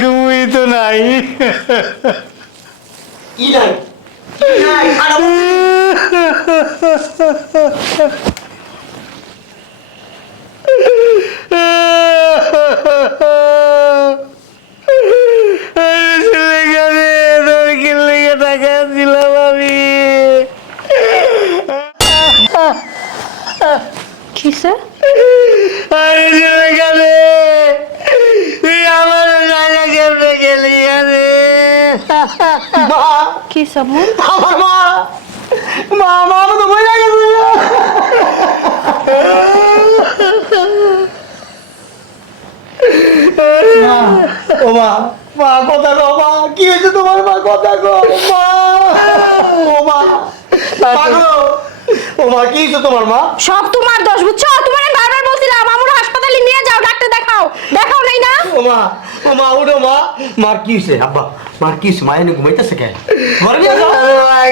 ঘুমই তো নাই কি নাই কি নাই মা। কি সমু আমার মা। মা মা তো মরে গেছে। ও মা মা কথা কো মা কি হয়েছে তোমার মা কথা কো মা। ও মা পাগলো। ও মা কি হয়েছে তোমার মা? সব তোমার দোষ বুঝছ? তোমার বারবার বলছিলাম আমার হাসপাতালে নিয়ে যাও ডাক্তার দেখাও। দেখাও নাই না? ও মা ও মা, উঠো মা। মার কি হয়েছে আব্বা, মার কি হয়েছে মা এনে ঘুমাইতেছে কে? ঘরে নিয়ে যাও। আর